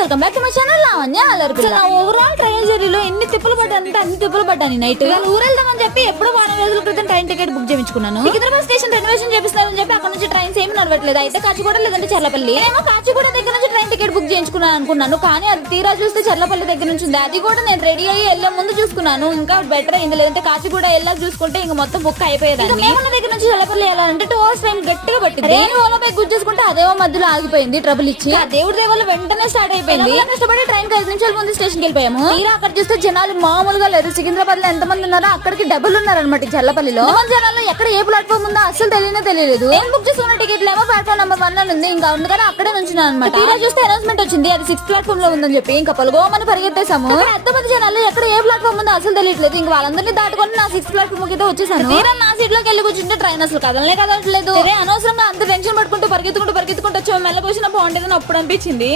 Welcome back to my channel Lavanya అల్లరిపిల్ల. Overall train జర్నీలో ఎన్ని తిప్పులు పడ్డానంటే అన్ని తిప్పులు పడ్డాను. నైట్ ఊరెళ్దామని చెప్పి ఎప్పుడో వారం రోజుల క్రితం ట్రైన్ టికెట్ బుక్ చేయించుకున్నాను. సికింద్రాబాద్ స్టేషన్ రెనోవేషన్ చేపిస్తారని చెప్పి అక్కడ నుంచి ట్రైన్స్ ఏమి నడవట్లేదు. అయితే కాచిగూడ లేదంటే చర్లపల్లి. ఏమో కాచిగూడ దగ్గర నుంచి ట్రైన్ టికెట్ బుక్ చేయించుకున్నాను అనుకున్నాను, కానీ అది తీరా చూస్తే చర్లపల్లి దగ్గర నుంచి ఉంది. అది కూడా నేను రెడీ అయ్యి వెళ్ళే ముందు చూసుకున్నాను, ఇంకా బెటర్ అయింది. లేదంటే కాచిగూడ వెళ్ళాలి చూసుకుంటే ఇంకా మొత్తం బుక్ అయిపోయేదాన్ని. మేమున్న దగ్గర నుంచి చర్లపల్లి వెళ్ళాలంటే 2 hours టైం గట్టిగా పట్టింది. నేను ఓలా గుడ్ చేసుకుంటే అదేమో మధ్యలో ఆగిపోయింది, ట్రబుల్ ఇచ్చి. ఆ దేవుడి దేవాల వెంటనే స్టార్ట్ అయిపోయింది. కష్టపడి ట్రైన్ కి 5 నిమిషాల ముందు స్టేషన్ కి వెళ్ళిపోయాము. తీరా అక్కడ చూస్తే జనాలు మామూలుగా లేదు. సికింద్రాబాద్ లో ఎంత మంది ఉన్నారో అక్కడికి డబుల్ ఉన్నారనమాట. చల్లపల్లిలో జనాలు ఎక్కడ ఏ ప్లాట్ఫామ్ ఉందో అసలు తెలియలేదు. నేను బుక్ చేసుకున్న టికెట్ ఏమో ప్లాట్ఫామ్ నెంబర్ 1 అని ఉంది. ఇంకా అందుకని అక్కడే నుంచున్నాను అనమాట. తీరా చూస్తే అనౌన్స్మెంట్ వచ్చింది అది 6th ప్లాట్ఫామ్ లో ఉందని చెప్పి. ఇంకా పలుగోమని పరిగెత్తేసాము. ఎంతమంది జనాలు ఎక్కడ ఏ ప్లాట్ఫామ్ ఉందో అసలు తెలియట్లేదు. ఇంకా వాళ్ళందరినీ దాటుకొని నా 6th ప్లాట్ఫామ్ అయితే వచ్చేసాను. తీరా నా సీట్ లోకి వెళ్ళి కూర్చుంటే ట్రైన్ అసలు కదలలేదు. అనవసరంగా అంత టెన్షన్ పట్టుకుంటూ పరిగెత్తుకుంటూ వచ్చి మెల్లకొచ్చిన బాగుండేదని అప్పుడు అనిపించింది.